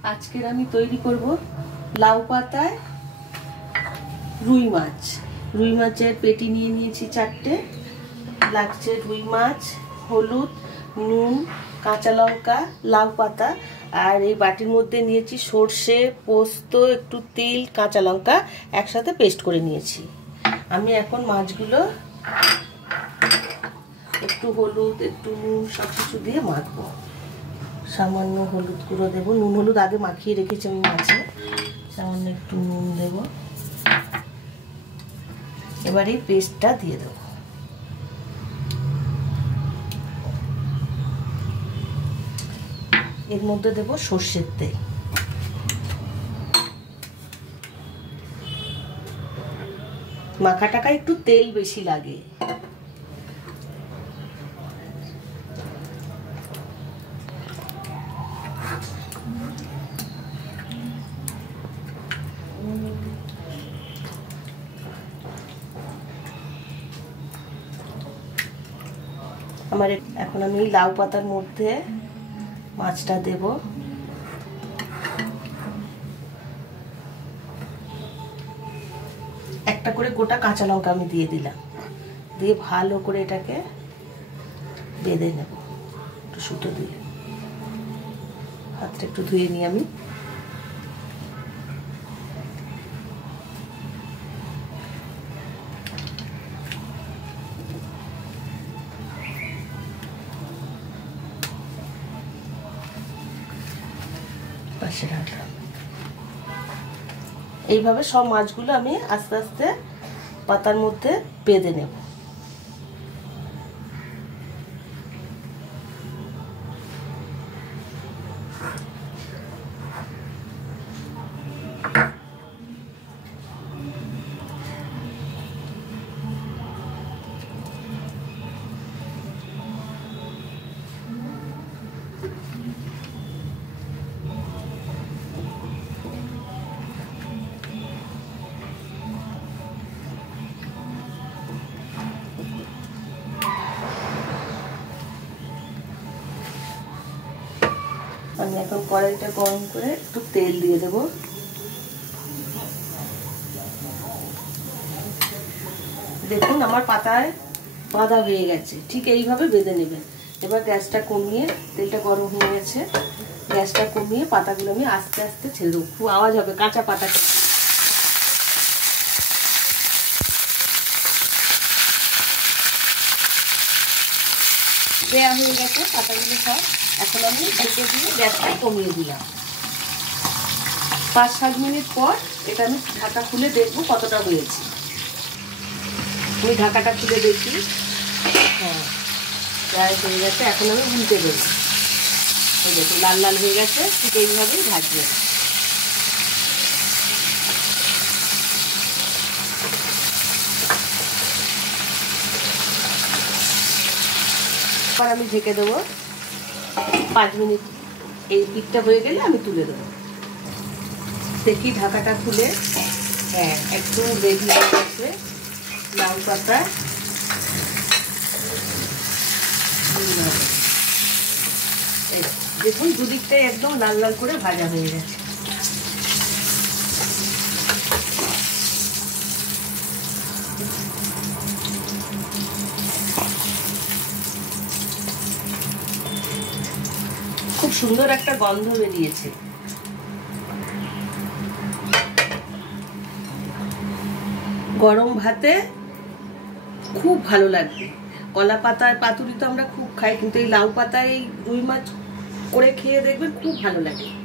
আজকের আমি তৈরি করব লাউ পাতায় রুই মাছ। রুই মাছের পেটি নিয়ে নিয়েছি 4টে। লাগছে রুই মাছ, হলুদ, নুন, কাঁচা লঙ্কা, লাউ পাতা, আর এই বাটির মধ্যে নিয়েছি সর্ষে, পোস্ত, একটু তিল, কাঁচা লঙ্কা একসাথে পেস্ট করে নিয়েছি। আমি এখন মাছগুলো একটু হলুদ, একটু নুন সব কিছু দিয়ে মাখবো। সামান্য হলুদ গুঁড়ো দেবো, নুন হলুদ আগে মাখিয়ে রেখেছি আমি মাছে। সামান্য একটু নুন দেব। এবার এই পেস্টটা দিয়ে দেবো। এর মধ্যে দেবো সর্ষের তেল। মাখা টাকা একটু তেল বেশি লাগে। এখন আমি লাউ পাতার মধ্যে মাছটা দেব। একটা করে গোটা কাঁচা লঙ্কা আমি দিয়ে দিলাম, দিয়ে ভালো করে এটাকে বেঁধে নেব। একটু সুতো দিয়ে হাতটা একটু ধুয়ে নিই আমি। এইভাবে সব মাছগুলো আমি আস্তে আস্তে পাতার মধ্যে বেঁধে নেব। আমি এখন কড়াইটা গরম করে একটু তেল দিয়ে দেব। দেখুন আমার পাতায় বাঁধা হয়ে গেছে, ঠিক এইভাবে বেঁধে নেবেন। এবার গ্যাসটা কমিয়ে, তেলটা গরম হয়ে গেছে, গ্যাসটা কমিয়ে পাতাগুলো আমি আস্তে আস্তে ছেড়ে দেবো। খুব আওয়াজ হবে কাঁচা পাতা। দেয়া হয়ে গেছে পাতাগুলো সব। এখন আমি ঢেকে দিয়ে গ্যাসটা কমিয়ে দিলাম। 5-7 মিনিট পর এটা আমি ঢাকা খুলে দেখবো কতটা হয়েছে। আমি ঢাকাটা খুলে দেখি, হ্যাঁ প্রায় হয়ে গেছে। এখন আমি উল্টে দেবো। এই দেখুন লাল লাল হয়ে গেছে, ঠিক এইভাবেই ভাজবে। আমি ঢেকে দেবো 5 মিনিট। এই পিঠটা হয়ে গেলে আমি তুলে দেবো। দেখি ঢাকাটা খুলে, হ্যাঁ একটু রেডি হয়ে গেছে লাউ পাতা। দেখুন দুদিকটাই একদম লাল লাল করে ভাজা হয়ে গেছে। খুব সুন্দর একটা গন্ধ বেরিয়েছে। গরম ভাতে খুব ভালো লাগবে। কলা পাতার পাতুরি তো আমরা খুব খাই, কিন্তু এই লাউ পাতায় রুই মাছ করে খেয়ে দেখবেন খুব ভালো লাগে।